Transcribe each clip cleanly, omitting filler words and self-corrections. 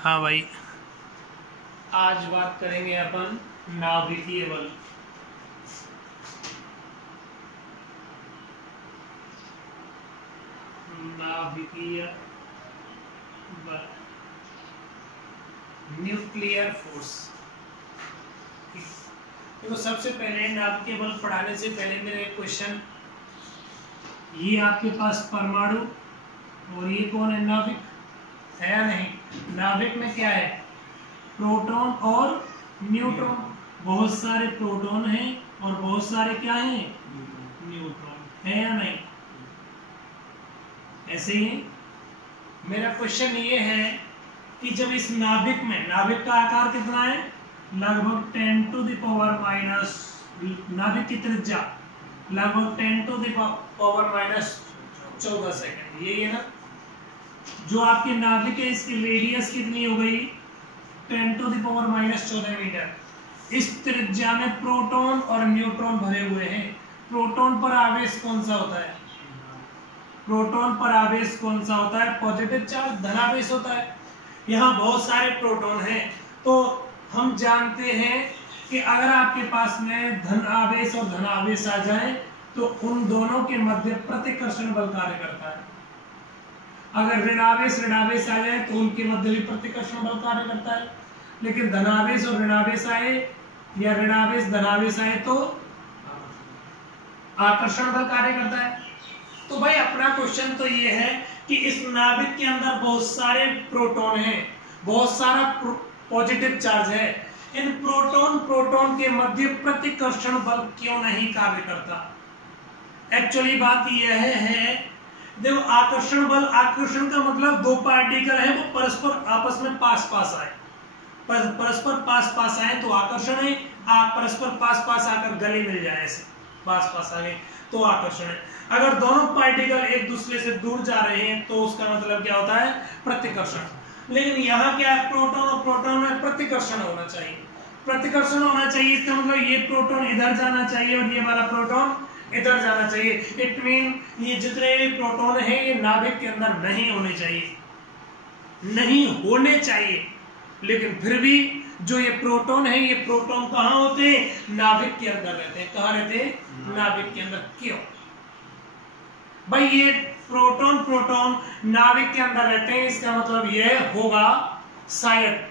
हाँ भाई, आज बात करेंगे अपन नाभिकीय बल। नाभिकीय बल, न्यूक्लियर फोर्स। तो सबसे पहले नाभिकीय बल पढ़ाने से पहले मेरा एक क्वेश्चन, ये आपके पास परमाणु और ये कौन है? नाभिक है या नहीं? नाभिक में क्या है? प्रोटॉन और न्यूट्रॉन। बहुत सारे प्रोटॉन हैं और बहुत सारे क्या हैं? न्यूट्रॉन। है या नहीं? ऐसे ही मेरा क्वेश्चन ये है कि जब इस नाभिक में, नाभिक का आकार कितना है? लगभग 10 टू द पावर माइनस, नाभिक की त्रिज्या लगभग 10 to the power minus 14 second, यही है ना? जो आपके नाभिक है इसकी रेडियस कितनी हो गई? 10 to the power minus 14 metre. इस त्रिज्या में प्रोटॉन और न्यूट्रॉन भरे हुए हैं। प्रोटॉन पर आवेश कौन सा होता है? प्रोटॉन पर आवेश कौन सा होता है? पॉजिटिव चार्ज, धनावेश होता है। यहाँ बहुत सारे प्रोटॉन हैं, तो हम जानते हैं कि अगर आपके पास में धन आवेश और धन आवेश आ जाए तो उन दोनों के मध्य प्रतिकर्षण बल कार्य करता है। अगर ऋणावेश ऋणावेश आ जाए तो उनके मध्य भी प्रतिकर्षण बल कार्य करता है। लेकिन धनावेश और ऋणावेश आए या ऋणावेश धनावेश आए तो आकर्षण बल कार्य करता है। तो भाई अपना क्वेश्चन तो ये है कि इस नाभिक के अंदर बहुत सारे प्रोटॉन हैं, बहुत सारा पॉजिटिव चार्ज है। इन प्रोटॉन के मध्य प्रतिकर्षण बल क्यों नहीं कार्य करता? एक्चुअली बात यह है, देखो आकर्षण बल, आकर्षण का मतलब दो पार्टिकल है वो परस्पर आपस में पास पास आए, परस्पर पास पास आए तो आकर्षण है। परस्पर पास पास आकर गले मिल जाए, ऐसे पास पास आ गए तो आकर्षण है। अगर दोनों पार्टिकल एक दूसरे से दूर जा रहे हैं तो उसका मतलब क्या होता है? प्रतिकर्षण। लेकिन यहाँ क्या है? प्रोटॉन और प्रोटॉन में प्रतिकर्षण होना चाहिए, प्रतिकर्षण होना चाहिए। इसका मतलब ये प्रोटॉन इधर जाना चाहिए और ये वाला प्रोटॉन इधर जाना चाहिए। इट मीन ये जितने भी प्रोटॉन हैं ये नाभिक के अंदर नहीं होने चाहिए, नहीं होने चाहिए। लेकिन फिर भी जो ये प्रोटॉन है, ये प्रोटॉन कहाँ होते हैं? नाभिक के अंदर रहते हैं। कहाँ रहते हैं? नाभिक के अंदर। क्यों भाई? ये प्रोटॉन नाभिक के अंदर रहते हैं, इसका मतलब यह होगा, शायद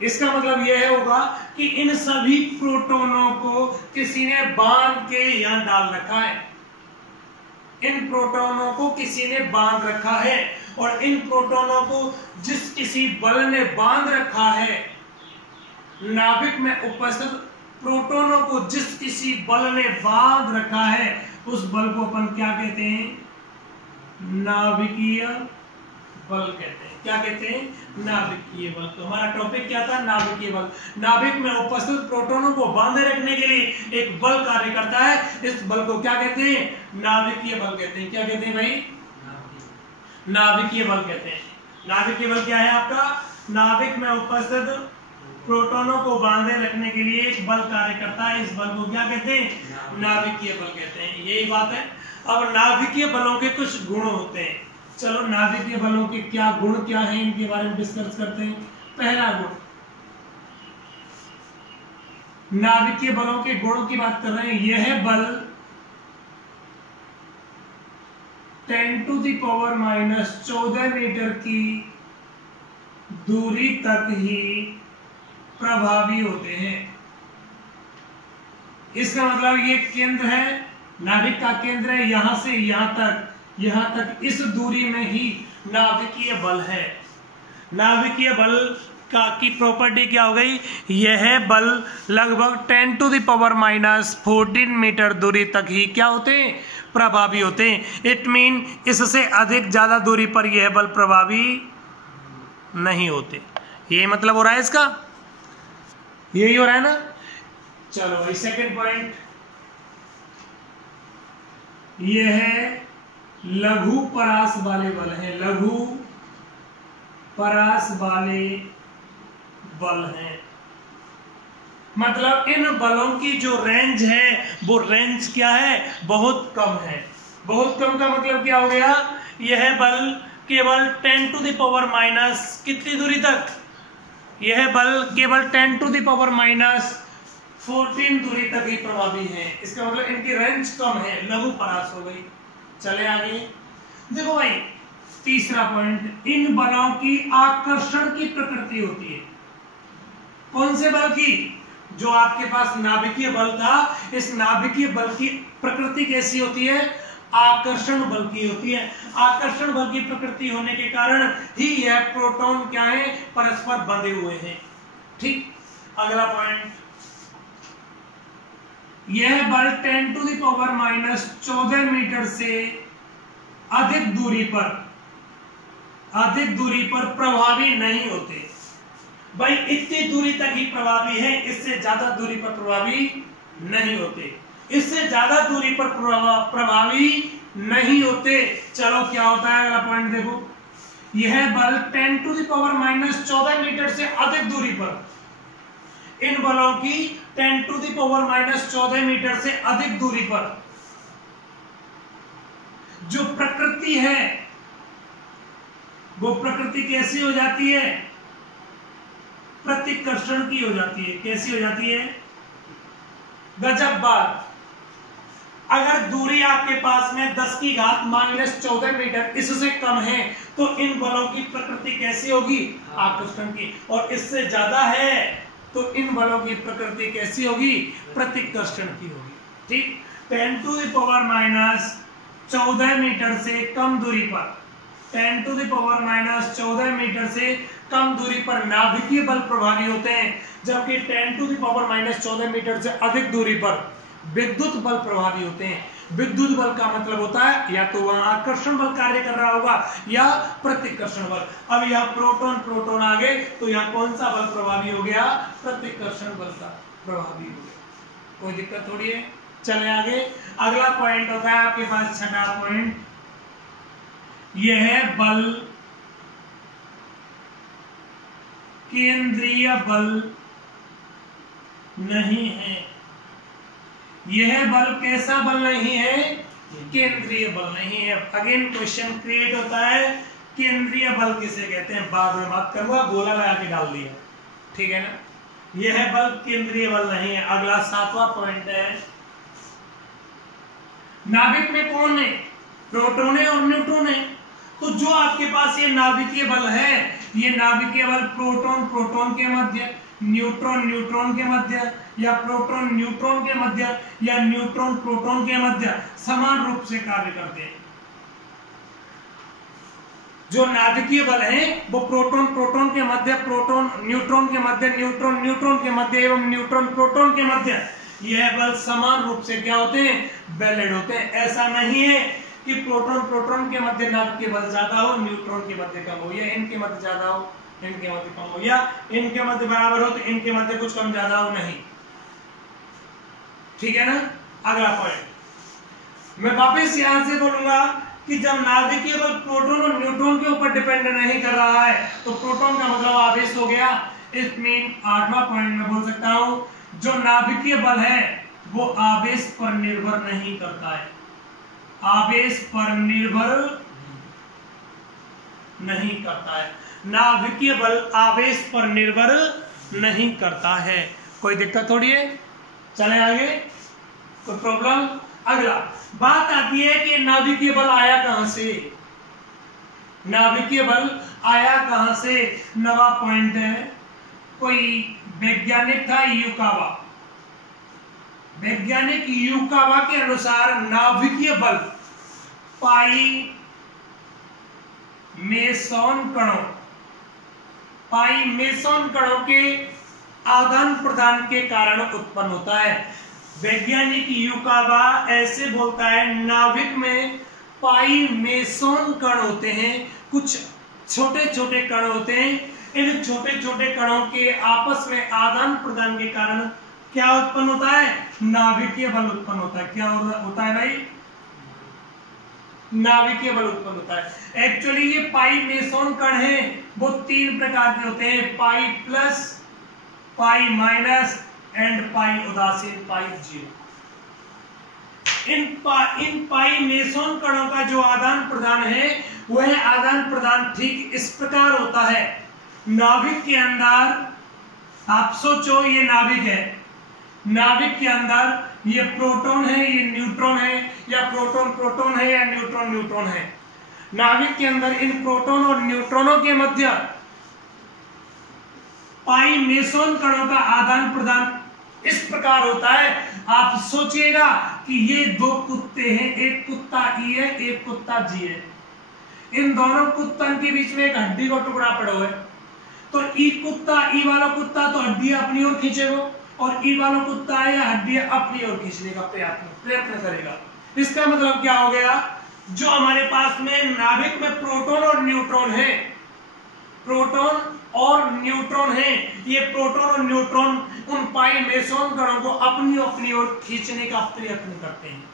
इसका मतलब यह होगा कि इन सभी प्रोटॉनों को किसी ने बांध के यहां डाल रखा है। इन प्रोटॉनों को किसी ने बांध रखा है और इन प्रोटॉनों को जिस किसी बल ने बांध रखा है, नाभिक में उपस्थित प्रोटॉनों को जिस किसी बल ने बांध रखा है, उस बल को अपन क्या कहते हैं? नाभिकीय बल कहते हैं। क्या कहते हैं? नाभिकीय बल। तो हमारा टॉपिक क्या था? नाभिकीय बल। नाभिक में उपस्थित प्रोटॉनों को बांधे रखने के लिए एक बल कार्य करता है। इस बल को क्या कहते हैं? नाभिकीय बल कहते हैं। क्या कहते हैं भाई? नाभिकीय बल कहते हैं। नाभिकीय बल क्या है आपका? नाभिक में उपस्थित प्रोटॉनों को बांधे रखने के लिए एक बल कार्य करता है। इस बल को क्या कहते हैं? नाभिकीय बल कहते हैं। यही बात है। अब नाभिकीय बलों के कुछ गुण होते हैं। चलो नाभिकीय बलों के क्या गुण क्या हैं, इनके बारे में डिस्कस करते हैं। पहला गुण, नाभिकीय बलों के गुणों की बात कर रहे हैं। यह बल 10 to the power minus 14 metre की दूरी तक ही प्रभावी होते हैं। इसका मतलब ये केंद्र है, नाभिक का केंद्र है, यहां से यहां तक इस दूरी में ही नाभिकीय बल है। नाभिकीय बल का की प्रॉपर्टी क्या हो गई? यह बल लगभग 10 to the power minus 14 metre दूरी तक ही क्या होते हैं? प्रभावी होते हैं। इट मीन इससे अधिक ज्यादा दूरी पर यह बल प्रभावी नहीं होते। ये मतलब हो रहा है इसका, यही हो रहा है ना? चलो भाई सेकंड पॉइंट, यह है लघु परास वाले बल हैं। लघु परास वाले बल हैं, मतलब इन बलों की जो रेंज है वो रेंज क्या है? बहुत कम है। बहुत कम का मतलब क्या हो गया? यह बल केवल 10 टू द पावर माइनस कितनी दूरी तक, यह बल केवल 10 टू द पावर माइनस 14 दूरी तक ही प्रभावी है। इसका मतलब इनकी रेंज कम है, लघु परास हो गई। चले आगे, देखो भाई तीसरा पॉइंट, इन बलों की आकर्षण की प्रकृति होती है। कौन से बल की? जो आपके पास नाभिकीय बल था, इस नाभिकीय बल की प्रकृति कैसी होती है? आकर्षण बल की होती है। आकर्षण बल की प्रकृति होने के कारण ही यह प्रोटॉन क्या है, परस्पर बंधे हुए हैं। ठीक, अगला पॉइंट, यह बल 10 to the power minus 14 metre से अधिक दूरी पर प्रभावी नहीं होते। भाई इतनी दूरी तक ही प्रभावी है, इससे ज्यादा दूरी पर प्रभावी नहीं होते, इससे ज्यादा दूरी पर प्रभावी नहीं होते। चलो क्या होता है, अगला पॉइंट देखो, यह बल 10 to the power minus 14 metre से अधिक दूरी पर, इन बलों की 10 to the power minus 14 metre से अधिक दूरी पर जो प्रकृति है, वो प्रकृति कैसी हो जाती है? प्रतिकर्षण की हो जाती है। कैसी हो जाती है? गजब बात। अगर दूरी आपके पास में 10 की घात माइनस 14 मीटर इससे कम है, तो इन बलों की प्रकृति कैसी होगी? आकर्षण की। और इससे ज्यादा है तो इन बलों की प्रकृति कैसी होगी? प्रतिकर्षण की होगी। ठीक, 10 to the power minus 14 metre से कम दूरी पर, 10 to the power minus 14 metre से कम दूरी पर नाभिकीय बल प्रभावी होते हैं, जबकि 10 to the power minus 14 metre से अधिक दूरी पर विद्युत बल प्रभावी होते हैं। विद्युत बल का मतलब होता है या तो वहां आकर्षण बल कार्य कर रहा होगा या प्रतिकर्षण बल। अब यह प्रोटॉन आ गए तो यह कौन सा बल प्रभावी हो गया? प्रतिकर्षण बल का प्रभावी हो गया। कोई दिक्कत थोड़ी है। चले आगे, अगला पॉइंट होता है आपके पास छठा पॉइंट, यह बल केंद्रीय बल नहीं है। यह बल कैसा बल नहीं है? केंद्रीय बल नहीं है। अगेन क्वेश्चन क्रिएट होता है, केंद्रीय बल किसे कहते हैं? बाद में बात करूंगा, गोला लगा के डाल दिया, ठीक है ना। यह बल केंद्रीय बल नहीं है। अगला सातवां पॉइंट है, नाभिक में कौन है? प्रोटॉन है और न्यूट्रॉन है। तो जो आपके पास ये नाभिकीय बल है, ये नाभिकीय बल प्रोटॉन के मध्य, न्यूट्रॉन के मध्य, या प्रोटॉन न्यूट्रॉन के मध्य, या न्यूट्रॉन प्रोटॉन के मध्य समान रूप से कार्य करते हैं। जो नाभिकीय बल है वो प्रोटॉन के मध्य, प्रोटॉन न्यूट्रॉन के मध्य, न्यूट्रॉन के मध्य एवं न्यूट्रॉन प्रोटॉन के मध्य, यह बल समान रूप से क्या होते हैं? बैलेंस होते हैं। ऐसा नहीं है कि प्रोटॉन के मध्य नाभिकीय बल ज्यादा हो, न्यूट्रॉन के मध्य कम हो, या इनके मध्य ज्यादा हो इनके मध्य कम हो, या इनके मध्य बराबर हो तो इनके मध्य कुछ कम ज्यादा हो, नहीं। ठीक है ना। अगला पॉइंट, मैं वापस यहां से बोलूंगा कि जब नाभिकीय बल प्रोटॉन और न्यूट्रॉन के ऊपर डिपेंड नहीं कर रहा है तो प्रोटॉन का मतलब आवेश हो गया। इट मीन आठवां पॉइंट में बोल सकता हूं, जो नाभिकीय बल है वो आवेश पर निर्भर नहीं करता है। आवेश पर निर्भर नहीं करता है। नाभिकीय बल आवेश पर निर्भर नहीं करता है। कोई दिक्कत थोड़ी है। चले आगे, कोई प्रॉब्लम? अगला बात आती है कि नाभिकीय बल आया कहां से? नाभिकीय बल आया कहां से? नवा पॉइंट है, कोई वैज्ञानिक था युकावा। वैज्ञानिक युकावा के अनुसार नाभिकीय बल पाई मेसोन कणों के आदान प्रदान के कारण उत्पन्न होता है। वैज्ञानिक युकावा ऐसे बोलता है, नाभिक में पाई मेसोन कण होते हैं, कुछ छोटे छोटे कण होते हैं। इन छोटे छोटे कणों के आपस में आदान प्रदान के कारण क्या उत्पन्न होता है? नाभिकीय बल उत्पन्न होता है। क्या होता है भाई? नाभिकीय बल उत्पन्न होता है। एक्चुअली ये पाई मेसोन कण है वो 3 प्रकार के होते हैं, pi plus, pi minus and pi उदासीन, पाई जीरो। इन पाई मेसोन कणों का जो आदान प्रदान है वह आदान प्रदान ठीक इस प्रकार होता है। नाभिक के अंदर आप सोचो, ये नाभिक है, नाभिक के अंदर ये प्रोटॉन है, ये न्यूट्रॉन है, या प्रोटॉन प्रोटॉन है, या न्यूट्रॉन न्यूट्रॉन है। नाभिक के अंदर इन प्रोटॉन और न्यूट्रॉनों के मध्य पाई मेसोन कणों का आदान प्रदान इस प्रकार होता है। आप सोचिएगा कि ये दो कुत्ते हैं, एक कुत्ता ई है, एक कुत्ता जी है। इन दोनों कुत्तन के बीच में एक हड्डी का टुकड़ा पड़ा हुआ है, तो ई कुत्ता, ई वाला कुत्ता तो हड्डी अपनी ओर खींचेगा और ई वाला कुत्ता है या हड्डी अपनी ओर खींचने का प्रयत्न करेगा। इसका मतलब क्या हो गया, जो हमारे पास में नाभिक में प्रोटॉन और न्यूट्रॉन है, प्रोटॉन और न्यूट्रॉन है, ये प्रोटॉन और न्यूट्रॉन उन पाई मेसोन कणों को अपनी ओर खींचने का प्रयत्न करते हैं।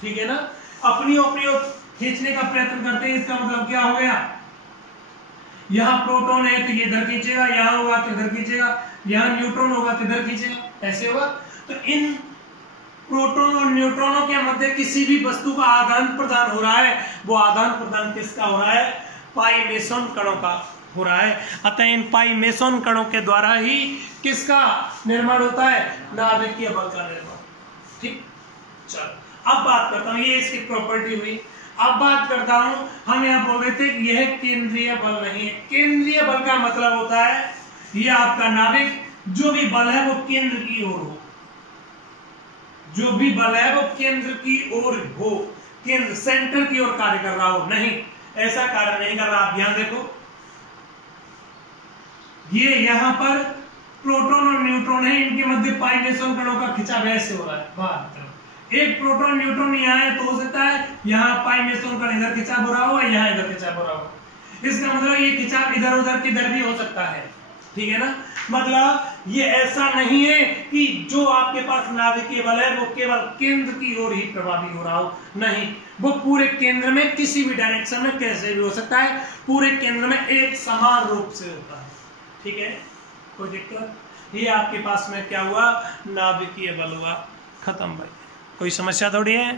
ठीक है ना, अपनी ओर खींचने का प्रयत्न करते हैं। इसका मतलब क्या हो गया, यहां प्रोटॉन है तो ये इधर खींचेगा, यहां होगा तो इधर खींचेगा, यहां न्यूट्रॉन होगा तो इधर खींचेगा, ऐसे होगा। तो इन प्रोटॉन और न्यूट्रॉनों के मध्य किसी भी वस्तु का आदान प्रदान हो रहा है, वो आदान प्रदान किसका हो रहा है, पाई मेसोन कणों का हो रहा है। अतः इन पाई मेसोन कणों के द्वारा ही किसका निर्माण होता है, नाभिकीय बल का निर्माण। ठीक, चलो अब बात करता हूं, ये इसकी प्रॉपर्टी हुई। अब बात करता हूं, हम यहां बोल रहे थे कि यह केंद्रीय बल नहीं है। केंद्रीय बल का मतलब होता है ये आपका नाभिक, जो भी बल है वो केंद्र की ओर हो, जो भी बल है वो केंद्र की ओर हो, केंद्र सेंटर की ओर कार्य कर रहा हो। नहीं, ऐसा कार्य नहीं कर रहा। आप ध्यान देखो, ये यहां पर प्रोटॉन और न्यूट्रॉन है, इनके मध्य पाई मेसोन कणों का खिंचाव ऐसे हो रहा है बाहर। एक प्रोटॉन न्यूट्रॉन यहाँ है तो हो सकता है यहाँ पाई मेसोन कण इधर खिंचाव हो रहा हो, यहाँ इधर खिंचाव हो रहा हो। इसका मतलब ये खिंचाव इधर उधर किधर भी हो सकता है। ठीक है ना, मतलब ये ऐसा नहीं है कि जो आपके पास नाभिकीय बल है वो केवल केंद्र की ओर ही प्रभावी हो रहा हो। नहीं, वो पूरे केंद्र में किसी भी डायरेक्शन में कैसे भी हो सकता है, पूरे केंद्र में एक समान रूप से होता है। ठीक है, कोई दिक्कत? ये आपके पास में क्या हुआ, नाभिकीय बल हुआ, खत्म भाई। कोई समस्या थोड़ी है।